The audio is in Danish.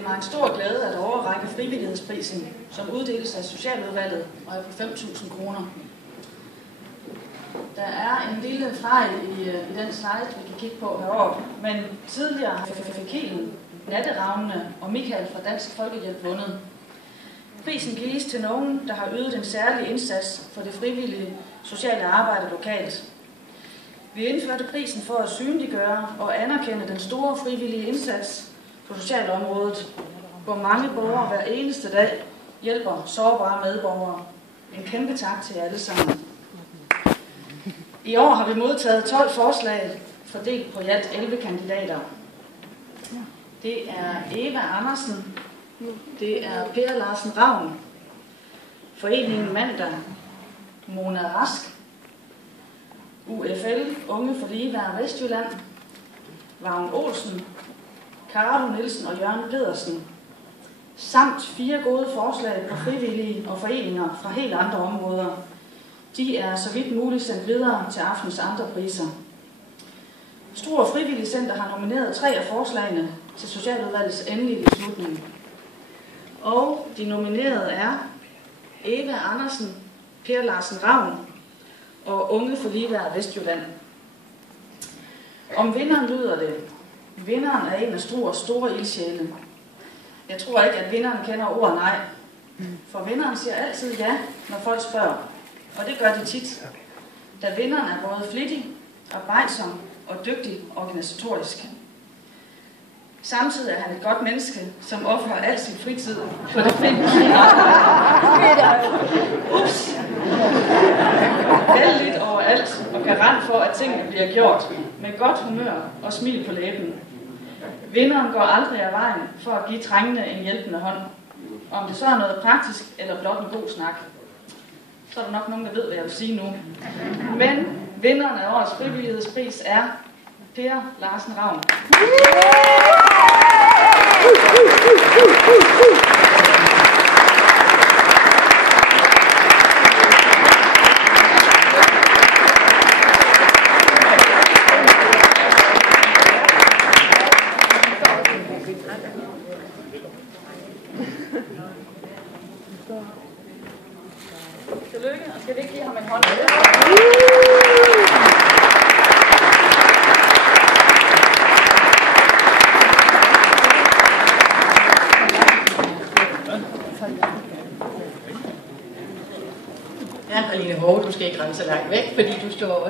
Det er mig en stor glæde at overrække frivillighedsprisen, som uddeles af Socialudvalget og er på 5.000 kroner. Der er en lille fejl i den slide, vi kan kigge på heroppe, men tidligere fik Helen, Natteravnene og Michael fra Dansk Folkehjælp vundet. Prisen gives til nogen, der har ydet en særlig indsats for det frivillige sociale arbejde lokalt. Vi indførte prisen for at synliggøre og anerkende den store frivillige indsats på socialområdet, hvor mange borgere hver eneste dag hjælper sårbare medborgere. En kæmpe tak til jer alle sammen. I år har vi modtaget 12 forslag, fordelt på i alt 11 kandidater. Det er Eva Andersen, det er Per Larsen Ravn, Foreningen Mandag, Mona Rask, UFL, Unge for Ligeværd Vestjylland, Vagn Olsen, Carlo Nielsen og Jørgen Pedersen, samt 4 gode forslag på frivillige og foreninger fra helt andre områder. De er så vidt muligt sendt videre til aftens andre priser. Struer Frivillige Center har nomineret 3 af forslagene til Socialudvalgets endelige beslutning. Og de nominerede er Eva Andersen, Per Larsen Ravn og Unge for Ligeværd Vestjylland. Om vinderen lyder det: vinderen er en af Struers store ildsjæle. Jeg tror ikke, at vinderen kender ordet nej. For vinderen siger altid ja, når folk spørger. Og det gør de tit, da vinderen er både flittig, arbejdsom og dygtig organisatorisk. Samtidig er han et godt menneske, som offrer al sin fritid på det frivillige arbejde. Ups! Heldigt overalt og garant for, at tingene bliver gjort med godt humør og smil på læben. Vinderen går aldrig af vejen for at give trængende en hjælpende hånd. Om det så er noget praktisk eller blot en god snak, så er der nok nogen, der ved, hvad jeg vil sige nu. Men vinderen af årets frivillighedspris er Per Larsen Ravn. Tillykke, og skal vi ikke give ham en hånd? Ja, Aline Hove, du skal ikke rende så langt væk, fordi du står